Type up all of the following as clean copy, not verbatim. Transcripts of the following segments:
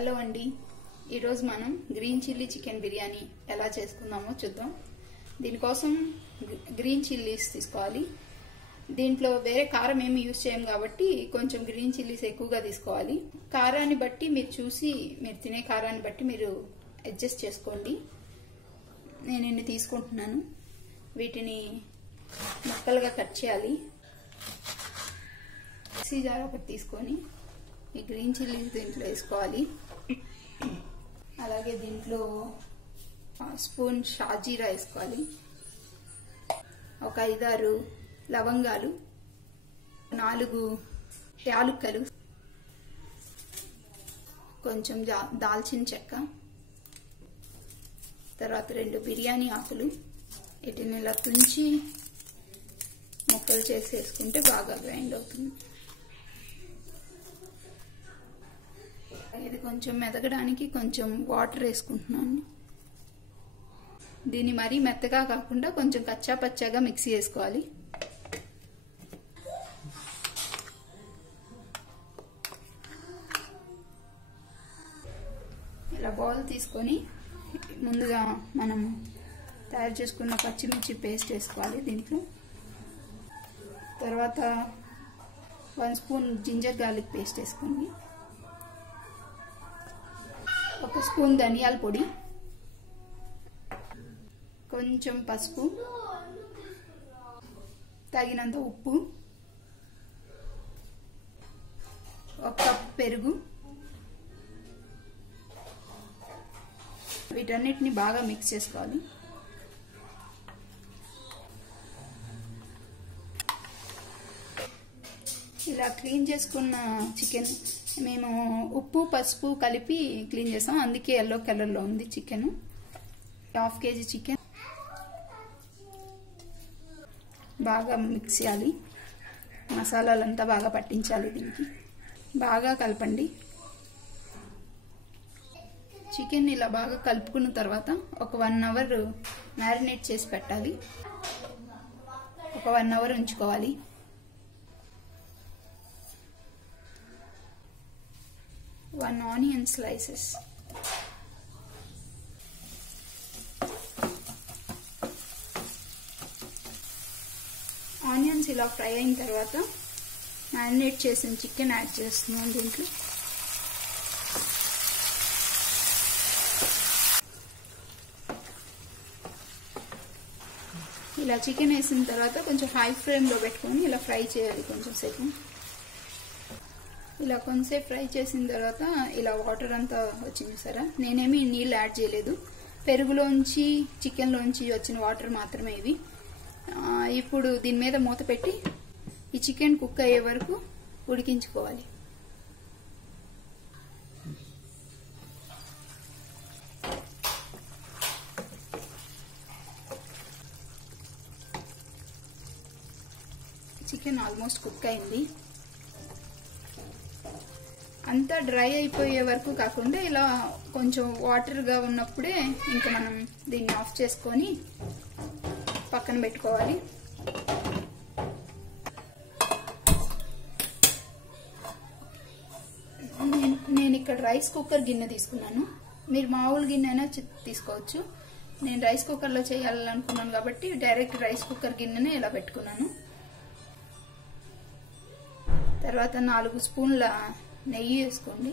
Hello అండి, ఈరోజు మనం గ్రీన్ చిల్లీ చికెన్ బిర్యానీ ఎలా చేసుకుందామో చూద్దాం. దీనికోసం గ్రీన్ చిల్లీస్ తీసుకోవాలి. దీంట్లో వేరే కారం ఏమి యూజ్ చేయం కాబట్టి కొంచెం గ్రీన్ చిల్లీస్ ఎక్కువగా తీసుకోవాలి. కారాన్ని బట్టి మీరు చూసి మీరు తినే కారాన్ని బట్టి మీరు అడ్జస్ట్ చేసుకోండి. నేను ఇన్ని తీసుకుంటున్నాను. వీటిని ముక్కలుగా కట్ చేయాలి. మిక్సీ జార్ ఒకటి తీసుకొని ఈ గ్రీన్ చిల్లీస్ దీంట్లో వేసుకోవాలి. అలాగే దీంట్లో స్పూన్ షాజీరా వేసుకోవాలి. ఒక 5-6 లవంగాలు, 4 యాలుక్కలు, కొంచెం దాల్చిన చెక్క, తర్వాత 2 బిర్యానీ ఆకులు. వీటిని ఇలా తుంచి ముక్కలు చేసి వేసుకుంటే బాగా గ్రైండ్ అవుతుంది. ఇది కొంచెం మెదగడానికి కొంచెం వాటర్ వేసుకుంటున్నాను. దీన్ని మరీ మెత్తగా కాకుండా కొంచెం కచ్చా పచ్చాగా మిక్సీ వేసుకోవాలి. ఇలా బౌల్ తీసుకొని ముందుగా మనం తయారు చేసుకున్న పచ్చిమిర్చి పేస్ట్ వేసుకోవాలి దీంట్లో. తర్వాత 1 స్పూన్ జింజర్ గార్లిక్ పేస్ట్ వేసుకోండి. 1 స్పూన్ ధనియాల పొడి, కొంచెం పసుపు, తగినంత ఉప్పు, 1 కప్ పెరుగు. వీటన్నిటిని బాగా మిక్స్ చేసుకోవాలి. ఇలా క్లీన్ చేసుకున్న చికెన్ మేము ఉప్పు పసుపు కలిపి క్లీన్ చేస్తాం, అందుకే ఎల్లో కలర్లో ఉంది చికెన్. 1/2 kg చికెన్ బాగా మిక్స్ చేయాలి. మసాలాలంతా బాగా పట్టించాలి. దీనికి బాగా కలపండి. చికెన్ ఇలా బాగా కలుపుకున్న తర్వాత ఒక 1 అవర్ మ్యారినేట్ చేసి పెట్టాలి. ఒక 1 అవర్ ఉంచుకోవాలి. One onion slices, ఆనియన్స్ ఇలా ఫ్రై అయిన తర్వాత మ్యారినేట్ చేసిన చికెన్ యాడ్ చేస్తున్నాం దీంట్లో. ఇలా చికెన్ వేసిన తర్వాత కొంచెం హై ఫ్లేమ్లో పెట్టుకొని ఇలా ఫ్రై చేయాలి కొంచెం సేపు. ఇలా కొంచెంసేపు ఫ్రై చేసిన తర్వాత ఇలా వాటర్ అంతా వచ్చింది సరే. నేనేమి నీళ్ళు యాడ్ చేయలేదు. పెరుగులోంచి చికెన్లోంచి వచ్చిన వాటర్ మాత్రమే ఇవి. ఇప్పుడు దీని మీద మూత పెట్టి ఈ చికెన్ కుక్ అయ్యే వరకు ఉడికించుకోవాలి. చికెన్ ఆల్మోస్ట్ కుక్ అయింది. అంతా డ్రై అయిపోయే వరకు కాకుండా ఇలా కొంచెం వాటర్గా ఉన్నప్పుడే ఇంకా మనం దీన్ని ఆఫ్ చేసుకొని పక్కన పెట్టుకోవాలి. నేను ఇక్కడ రైస్ కుక్కర్ గిన్నె తీసుకున్నాను. మీరు మామూలు గిన్నె అయినా తీసుకోవచ్చు. నేను రైస్ కుక్కర్లో చేయాలనుకున్నాను కాబట్టి డైరెక్ట్ రైస్ కుక్కర్ గిన్నెనే ఇలా పెట్టుకున్నాను. తర్వాత 4 స్పూన్ల నెయ్యి వేసుకోండి.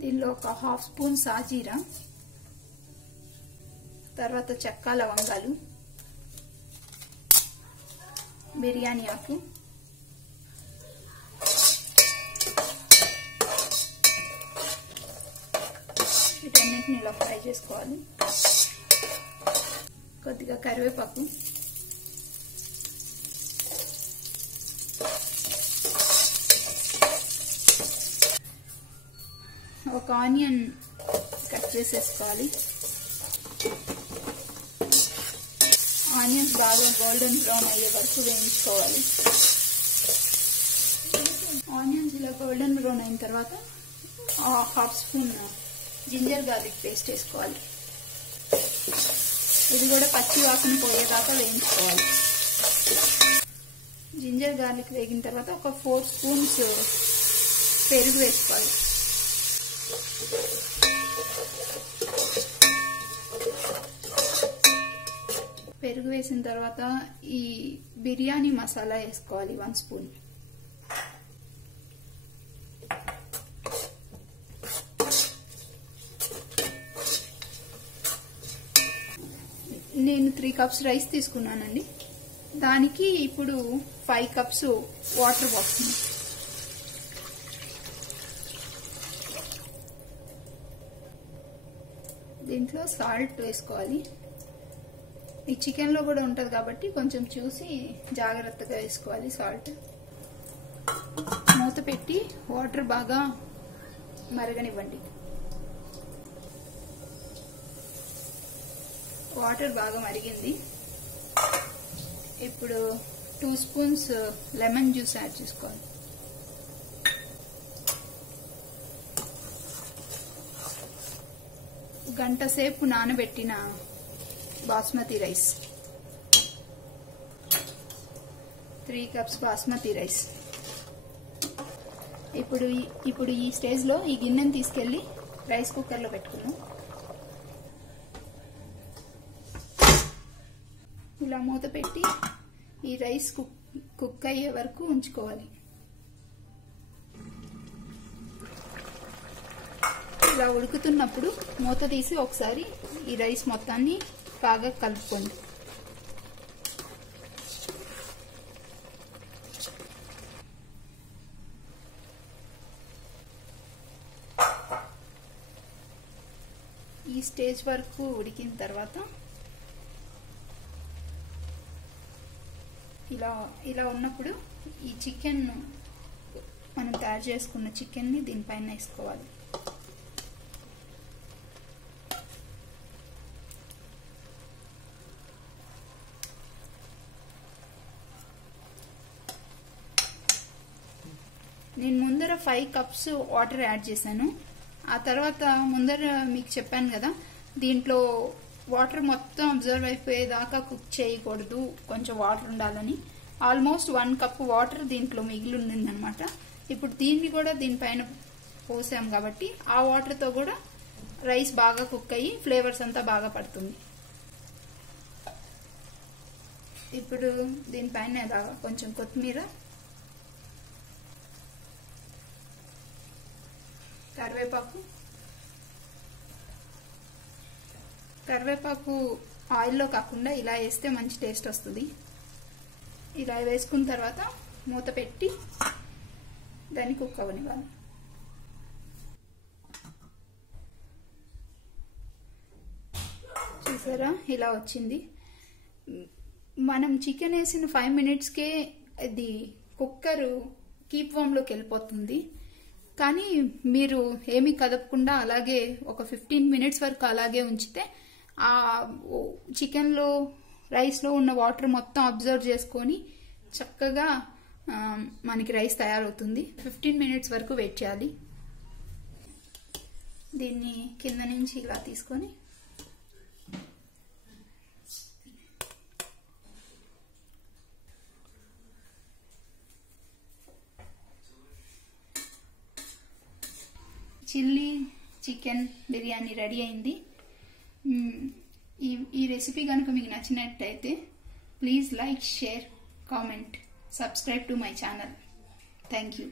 దీనిలో ఒక 1/2 స్పూన్ సాజీరా, తర్వాత చెక్క లవంగాలు, బిర్యానీ ఆకు, వీటన్నిటిని ఇలా ఫ్రై చేసుకోవాలి. కొద్దిగా కరివేపాకు, ఒక ఆనియన్ కట్ చేసేసుకోవాలి. ఆనియన్స్ బాగా గోల్డెన్ బ్రౌన్ అయ్యే వరకు వేయించుకోవాలి. ఆనియన్స్ ఇలా గోల్డెన్ బ్రౌన్ అయిన తర్వాత 1/2 స్పూన్ జింజర్ గార్లిక్ పేస్ట్ వేసుకోవాలి. ఇది కూడా పచ్చి వాసన పోయేదాకా వేయించుకోవాలి. జింజర్ గార్లిక్ వేగిన తర్వాత ఒక 4 స్పూన్స్ పెరుగు వేసుకోవాలి. పెరుగు వేసిన తర్వాత ఈ బిర్యానీ మసాలా వేసుకోవాలి 1 స్పూన్. నేను 3 కప్స్ రైస్ తీసుకున్నానండి. దానికి ఇప్పుడు 5 కప్స్ వాటర్ పోస్తున్నాను. దీంట్లో సాల్ట్ వేసుకోవాలి. ఈ చికెన్ లో కూడా ఉంటది కాబట్టి కొంచెం చూసి జాగ్రత్తగా వేసుకోవాలి సాల్ట్. మూత పెట్టి వాటర్ బాగా మరగనివ్వండి. వాటర్ బాగా మరిగింది. ఇప్పుడు 2 స్పూన్స్ లెమన్ జ్యూస్ యాడ్ చేసుకోవాలి. గంట సేపు నానబెట్టిన basmati rice, 3 cups basmati rice. ఇప్పుడు ఈ స్టేజ్ లో ఈ గిన్నెని తీసుకెళ్లి రైస్ కుక్కర్ లో పెట్టుకున్నాం. ఇలా మూత పెట్టి ఈ రైస్ కుక్ అయ్యే వరకు ఉంచుకోవాలి. ఇలా ఉడుకుతున్నప్పుడు మూత తీసి ఒకసారి ఈ రైస్ మొత్తాన్ని బాగా కలుపుకోండి. ఈ స్టేజ్ వరకు ఉడికిన తర్వాత ఇలా ఉన్నప్పుడు ఈ చికెన్ మనం తయారు చేసుకున్న చికెన్ని దీనిపైన వేసుకోవాలి. నేను ముందర 5 కప్స్ వాటర్ యాడ్ చేశాను. ఆ తర్వాత ముందర మీకు చెప్పాను కదా, దీంట్లో వాటర్ మొత్తం అబ్జర్వ్ అయిపోయేదాకా కుక్ చేయకూడదు, కొంచెం వాటర్ ఉండాలని. ఆల్మోస్ట్ 1 కప్ వాటర్ దీంట్లో మిగిలి ఉండిందనమాట. ఇప్పుడు దీన్ని కూడా దీనిపైన పోసాం కాబట్టి ఆ వాటర్తో కూడా రైస్ బాగా కుక్ అయ్యి ఫ్లేవర్స్ అంతా బాగా పడుతుంది. ఇప్పుడు దీనిపైన ఇలా కొంచెం కొత్తిమీర, కరివేపాకు ఆయిల్లో కాకుండా ఇలా వేస్తే మంచి టేస్ట్ వస్తుంది. ఇలా వేసుకున్న తర్వాత మూత పెట్టి దాన్ని కుక్ అవ్వనివ్వాలి. చూసారా, ఇలా వచ్చింది. మనం చికెన్ వేసిన 5 మినిట్స్కే ఇది కుక్కర్ కీప్ వామ్లోకి వెళ్ళిపోతుంది. కానీ మీరు ఏమీ కదపకుండా అలాగే ఒక 15 మినిట్స్ వరకు అలాగే ఉంచితే ఆ చికెన్లో రైస్లో ఉన్న వాటర్ మొత్తం అబ్జర్వ్ చేసుకొని చక్కగా మనకి రైస్ తయారవుతుంది. 15 మినిట్స్ వరకు వెయిట్ చేయాలి. దీన్ని కింద నుంచి ఇలా తీసుకొని చిల్లీ చికెన్ బిర్యానీ రెడీ అయింది. ఈ రెసిపీ కనుక మీకు నచ్చినట్టయితే please like, share, comment, subscribe to my channel. Thank you.